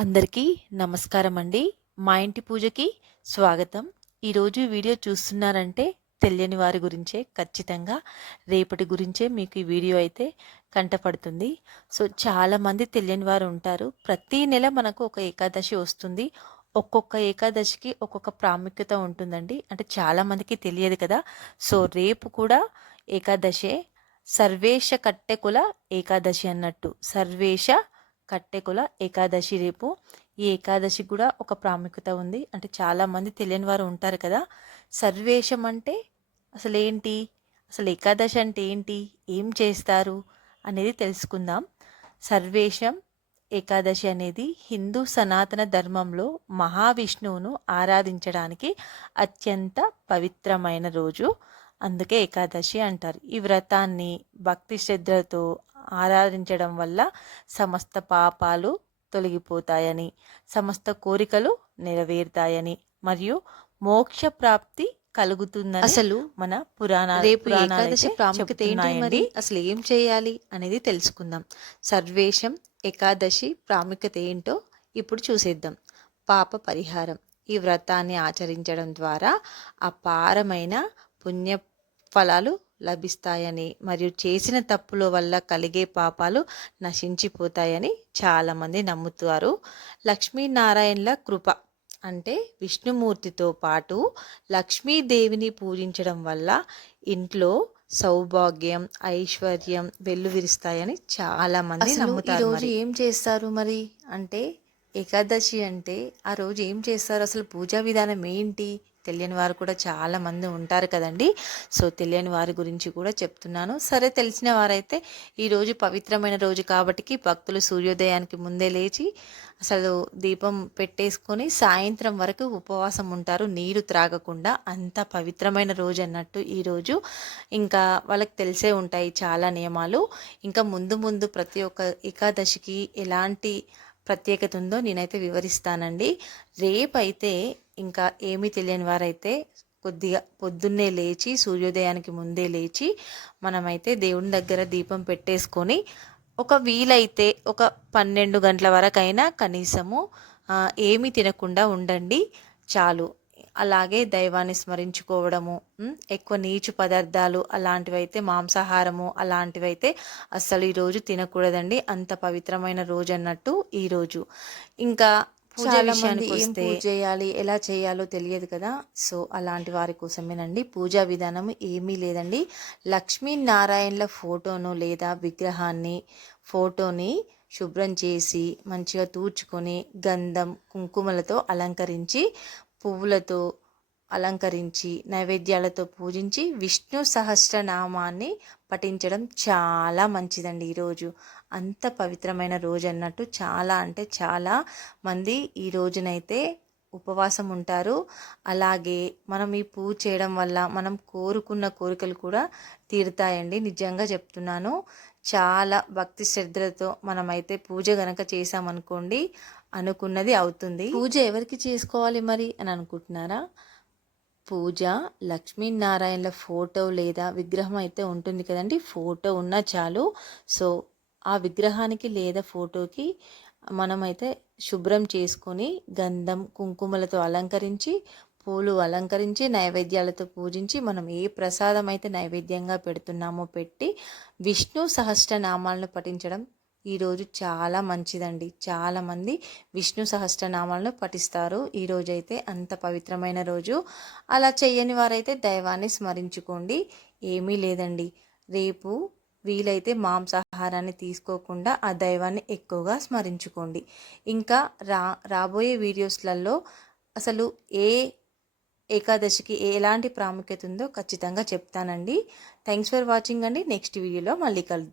అందరికీ నమస్కారం అండి. మా ఇంటి పూజకి స్వాగతం. ఈరోజు వీడియో చూస్తున్నారంటే తెలియని వారి గురించే, ఖచ్చితంగా రేపటి గురించే మీకు ఈ వీడియో అయితే కంటపడుతుంది. సో చాలామంది తెలియని వారు ఉంటారు. ప్రతి నెల మనకు ఒక ఏకాదశి వస్తుంది. ఒక్కొక్క ఏకాదశికి ఒక్కొక్క ప్రాముఖ్యత ఉంటుందండి. అంటే చాలామందికి తెలియదు కదా. సో రేపు కూడా ఏకాదశే. సర్వేష కట్టెకుల ఏకాదశి అన్నట్టు. సర్వేష కట్టెకుల ఏకాదశి రేపు. ఈ ఏకాదశికి కూడా ఒక ప్రాముఖ్యత ఉంది. అంటే చాలామంది తెలియని వారు ఉంటారు కదా. సర్వేషం అంటే అసలు ఏంటి, అసలు ఏకాదశి అంటే ఏంటి, ఏం చేస్తారు అనేది తెలుసుకుందాం. సర్వేషం ఏకాదశి అనేది హిందూ సనాతన ధర్మంలో మహావిష్ణువును ఆరాధించడానికి అత్యంత పవిత్రమైన రోజు. అందుకే ఏకాదశి అంటారు. ఈ వ్రతాన్ని భక్తి శ్రద్ధలతో ఆరాధించడం వల్ల సమస్త పాపాలు తొలగిపోతాయని, సమస్త కోరికలు నెరవేరుతాయని మరియు మోక్ష ప్రాప్తి కలుగుతుందని అసలు మన రేపు ఏకాదశి ప్రాముఖ్యత ఏంటి, మరి అసలు ఏం చేయాలి అనేది తెలుసుకుందాం. సర్వేషం ఏకాదశి ప్రాముఖ్యత ఏంటో ఇప్పుడు చూసేద్దాం. పాప పరిహారం. ఈ వ్రతాన్ని ఆచరించడం ద్వారా అపారమైన పుణ్య ఫలాలు లభిస్తాయని మరియు చేసిన తప్పుల వల్ల కలిగే పాపాలు నశించిపోతాయని చాలామంది నమ్ముతారు. లక్ష్మీనారాయణల కృప అంటే విష్ణుమూర్తితో పాటు లక్ష్మీదేవిని పూజించడం వల్ల ఇంట్లో సౌభాగ్యం, ఐశ్వర్యం వెల్లువిరుస్తాయని చాలామంది నమ్ముతారు. ఈరోజు ఏం చేస్తారు మరి అంటే, ఏకాదశి అంటే ఆ రోజు ఏం చేస్తారు, అసలు పూజా విధానం ఏంటి తెలియని వారు కూడా చాలామంది ఉంటారు కదండి. సో తెలియని వారి గురించి కూడా చెప్తున్నాను. సరే, తెలిసిన వారైతే ఈరోజు పవిత్రమైన రోజు కాబట్టి భక్తులు సూర్యోదయానికి ముందే లేచి అసలు దీపం పెట్టేసుకొని సాయంత్రం వరకు ఉపవాసం ఉంటారు, నీరు త్రాగకుండా. అంత పవిత్రమైన రోజు అన్నట్టు ఈరోజు. ఇంకా వాళ్ళకి తెలిసే ఉంటాయి చాలా నియమాలు. ఇంకా ముందు ముందు ప్రతి ఒక్క ఏకాదశికి ఎలాంటి ప్రత్యేకత ఉందో నేనైతే వివరిస్తానండి. రేపైతే ఇంకా ఏమీ తెలియని వారైతే కొద్దిగా పొద్దున్నే లేచి, సూర్యోదయానికి ముందే లేచి మనమైతే దేవుని దగ్గర దీపం పెట్టేసుకొని ఒక వీలైతే ఒక 12 గంటల వరకైనా కనీసము ఏమీ తినకుండా ఉండండి చాలు. అలాగే దైవాన్ని స్మరించుకోవడము, ఎక్కువ నీచు పదార్థాలు అలాంటివైతే, మాంసాహారము అలాంటివైతే అస్సలు ఈరోజు తినకూడదండి. అంత పవిత్రమైన రోజు అన్నట్టు ఈరోజు. ఇంకా పూజ విషయానికి వస్తే పూజ చేయాలి, ఎలా చేయాలో తెలియదు కదా. సో అలాంటి వారి కోసమేనండి. పూజా విధానం ఏమీ లేదండి. లక్ష్మీనారాయణల ఫోటోను లేదా ఫోటోని శుభ్రం చేసి మంచిగా తూర్చుకొని గంధం కుంకుమలతో అలంకరించి, పువ్వులతో అలంకరించి, నైవేద్యాలతో పూజించి విష్ణు సహస్రనామాన్ని పఠించడం చాలా మంచిదండి. ఈరోజు అంత పవిత్రమైన రోజు అన్నట్టు. చాలా అంటే చాలా మంది ఈ రోజునైతే ఉపవాసం ఉంటారు. అలాగే మనం ఈ పూజ చేయడం వల్ల మనం కోరుకున్న కోరికలు కూడా తీరుతాయండి. నిజంగా చెప్తున్నాను. చాలా భక్తి శ్రద్ధలతో మనమైతే పూజ గనక చేసామనుకోండి, అనుకున్నది అవుతుంది. పూజ ఎవరికి చేసుకోవాలి మరి అని అనుకుంటున్నారా? పూజ లక్ష్మీనారాయణల ఫోటో లేదా విగ్రహం అయితే ఉంటుంది కదండి, ఫోటో ఉన్నా చాలు. సో ఆ విగ్రహానికి లేదా ఫోటోకి మనమైతే శుభ్రం చేసుకొని గంధం కుంకుమలతో అలంకరించి, పూలు అలంకరించి, నైవేద్యాలతో పూజించి, మనం ఏ ప్రసాదం అయితే నైవేద్యంగా పెడుతున్నామో పెట్టి విష్ణు సహస్రనామాలను పఠించడం ఈరోజు చాలా మంచిదండి. చాలామంది విష్ణు సహస్రనామాలను పఠిస్తారు ఈరోజైతే. అంత పవిత్రమైన రోజు. అలా చెయ్యని వారైతే దైవాన్ని స్మరించుకోండి, ఏమీ లేదండి. రేపు వీలైతే మాంసాహారాన్ని తీసుకోకుండా ఆ దైవాన్ని ఎక్కువగా స్మరించుకోండి. ఇంకా రాబోయే వీడియోస్లలో అసలు ఏ ఏకాదశికి ఎలాంటి ప్రాముఖ్యత ఉందో ఖచ్చితంగా చెప్తానండి. థ్యాంక్స్ ఫర్ వాచింగ్ అండి. నెక్స్ట్ వీడియోలో మళ్ళీ కలుద్దాం.